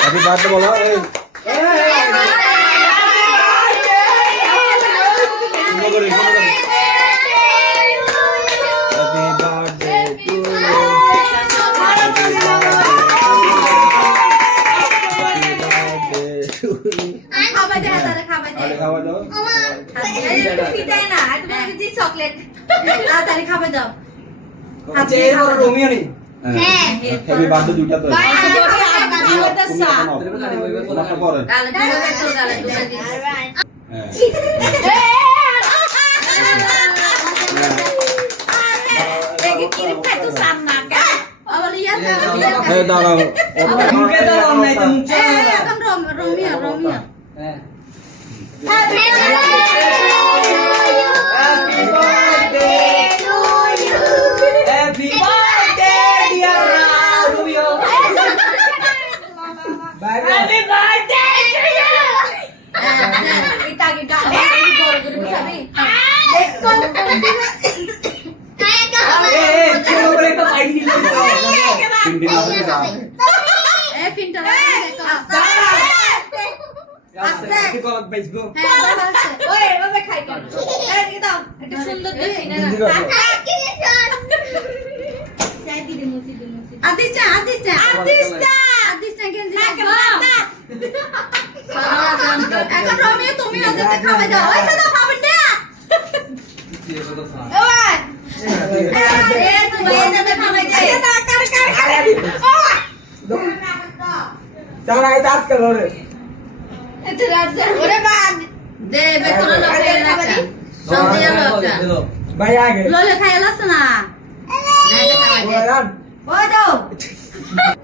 Happy birthday বলো। এই। খাওয়া দাও চকলেট তাড়াতাড়ি খাবার দাও। রোমিও নেই। হ্যাপি বার্থডে দুইটা তো ভাই জোরে আর খাবারটা সা তোমারটা পরে। গালে দুটো তো কলক বেচবো ওই এভাবে খাই কেন এই দিকে দাও একটা সুন্দর আদিস্তা আদিস্তা আদিস্তা এখন রমিও তুমি ওদেরকে খাবে দাও। ওই সাদা খাবেন না। ওই। আরে তুমি এদের খাবে যাই না কার কার কার। চালা এই দাঁত কে ধরে এটা রাত ওরে বাদ দে বেতন লোকে রাখা সবজি লোকটা ভাই আগে। ললে খাই লাস না? ওই দাও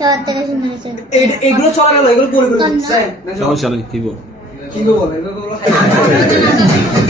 সত্তরে চলে এই- এইগুলো চলা গেল এগুলো পরে করে স্যার সমস্যা নেই কি বল? কি বল? এগুলো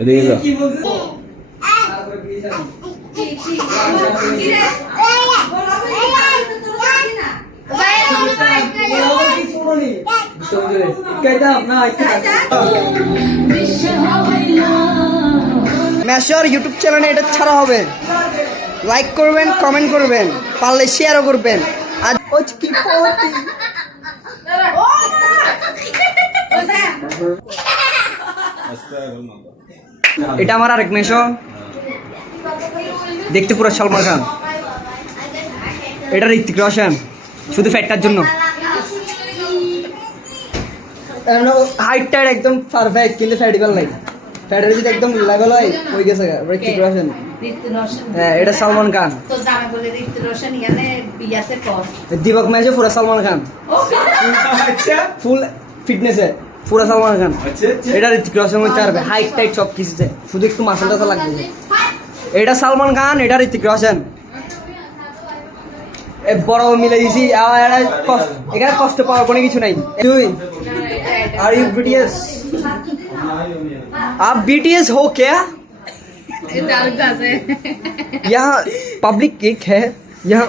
এদিকে মেশর ইউটিউব চ্যানেলে এটা ছাড়া হবে। লাইক করবেন কমেন্ট করবেন পারলে শেয়ারও করবেন। আর কি এটা আমার আরেক মেশো। দেখতে পুরো সলমান খান। এটা ঋতিক রোশন শুধু ফ্যাটটার জন্য। হাইটটা একদম পারফেক্ট কিন্তু ফ্যাটিবল নাই। ফ্যাটের যদি একদম লেভেল হয় হয়ে গেছে ঋতিক রোশন। হ্যাঁ এটা সালমান খান। দীপক ম্যাচে পুরো সালমান খান। ফুল ফিটনেসে পুরো সালমান খান এটা ঋতিক রোশন হইতে পারবে হাইট টাইট সব কিছুতে শুধু একটু মাসেল টাসা লাগবে এটা সালমান খান এটা ঋতিক রোশন এ বড় মিলে দিছি আর এটা কষ্ট- এখানে কষ্ট পাওয়ার কোনো কিছু নাই তুই আর ইউ বিটিএস आप बीटीएस हो क्या দারুণ আছে यहाँ पब्लिक एक है यहाँ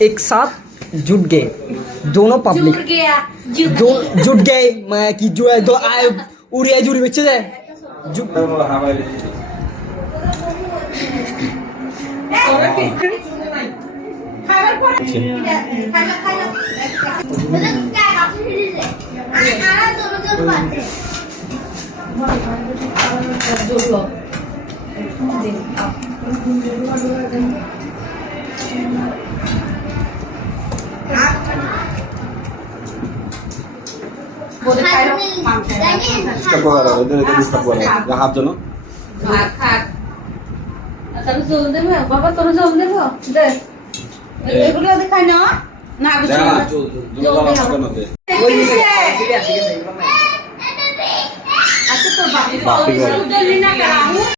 एक साथ जुट गए दोनों पब्लिक জুড় গিয়া জুড় दो जुट गए मैं कि जो है दो आए उड़िया जुड़ी बच्चे थे जुट খাবার পরে খাইলো খাইলো তাহলে জল দেবে? বাবা তোর জল দেবো? দে। এগুলো দেখাই না? না আগে দেখা জল জল দে। জল জল দে। আচ্ছা তোর বাপি বাপি না কারণ